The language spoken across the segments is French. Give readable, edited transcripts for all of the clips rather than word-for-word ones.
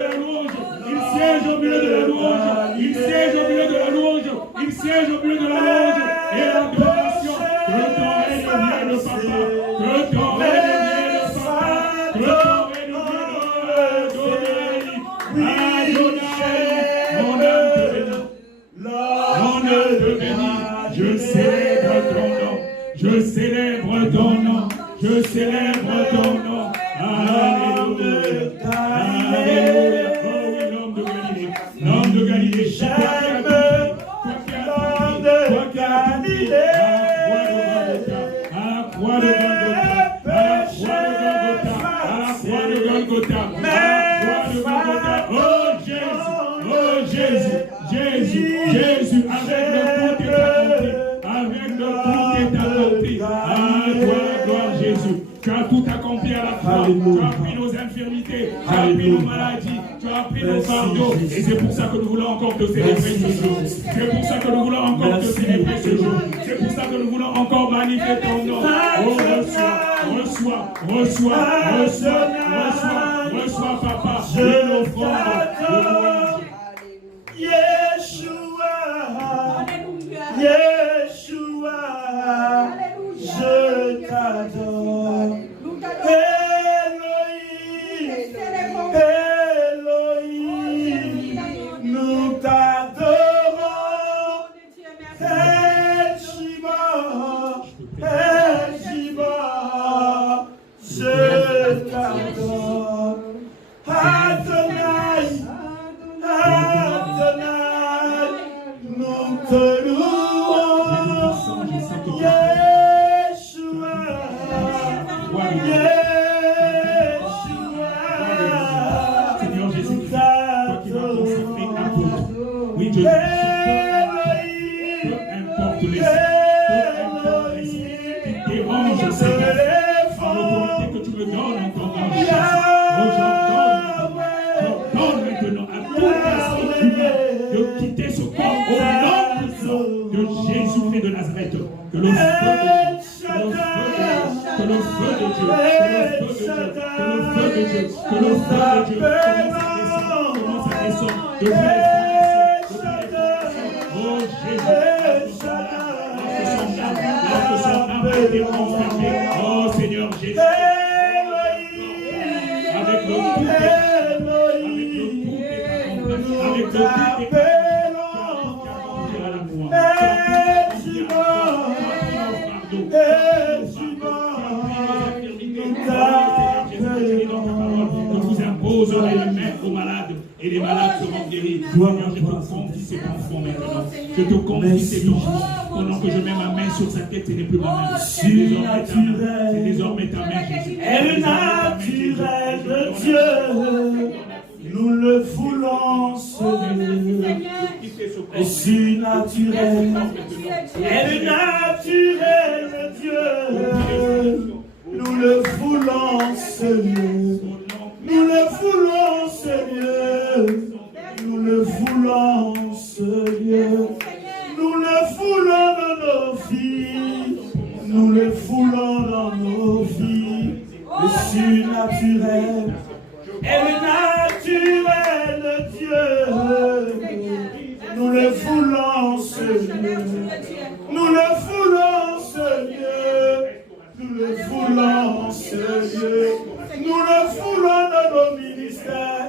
la louange. Il siège au milieu de la louange. Il siège au milieu de la louange. Il siège au milieu de la louange. Et l'adoration. Que ton règne vienne, papa. Que ton règne vienne, papa. Que ton règne vienne, Adonai. Mon âme te bénit. Mon âme te bénit. Je célèbre ton nom. Je célèbre ton nom. Je célèbre ton nom. Alléluia. Alléluia. Oh oui, l'homme de Galilée. L'homme de Galilée. J'aime l'homme de Galilée. À la croix de Golgotha. À la croix de Golgotha. À la croix de Golgotha. Oh Jésus. Oh Jésus. Jésus. Avec le tout est accompli. Ah, gloire Jésus. Tu as tout accompli à la croix. Tu as pris nos infirmités. Tu as pris nos maladies. Tu as pris nos fardeaux. Et c'est pour ça que nous voulons encore te célébrer ce jour. C'est pour ça que nous voulons encore te célébrer ce jour. C'est pour ça que nous voulons encore magnifier ton nom. Oh, reçois, papa. Je l'offre. Yeshua, je t'adore. Elohim, nous t'adorons. El Shiva, je t'adore. Adonai, nous te louons. Yeshua, Seigneur Jésus, toi qui m'as consacré à d'autres. Oui, Dieu, peu importe les qui dérangent, Seigneur, par l'autorité que tu me donnes encore dans le Jésus. J'ordonne maintenant à tout esprit humain de quitter ce corps au nom de Jésus-Christ de Nazareth. Que le feu de Dieu, que le feu de Dieu commence à descendre, oh Jésus, lorsque son âme a été enfermée, oh Seigneur Jésus, avec le tout avec le tout je vous imposerai le main aux malades et les malades seront guéris. Seigneur, je te confie cet enfant maintenant. Je te confie cet enfant. Pendant que je mets ma main sur sa tête, ce n'est plus ma main. C'est désormais ta main, Jésus. Et le naturel de Dieu, nous le voulons sauver. Et surnaturel. Et le naturel de Dieu, nous le voulons Seigneur. Nous le voulons Seigneur. Nous le voulons Seigneur. Nous le voulons dans nos vies. Nous le voulons dans nos vies. Le surnaturel et le naturel de Dieu. Nous le voulons Seigneur. Nous le voulons Seigneur. Nous le voulons Seigneur. Nous le voulons dans nos ministères.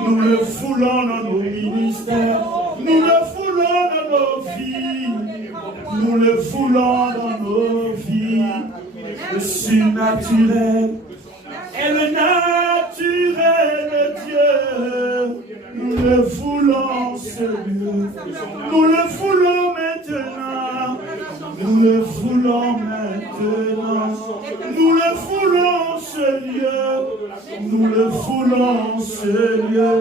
Nous le voulons dans nos ministères. Nous le voulons dans nos vies. Nous le voulons dans nos vies. Le surnaturel et le naturel de Dieu. Nous le voulons Seigneur. Nous le voulons maintenant. Nous le voulons maintenant. Nous le voulons Seigneur. Nous le voulons Seigneur.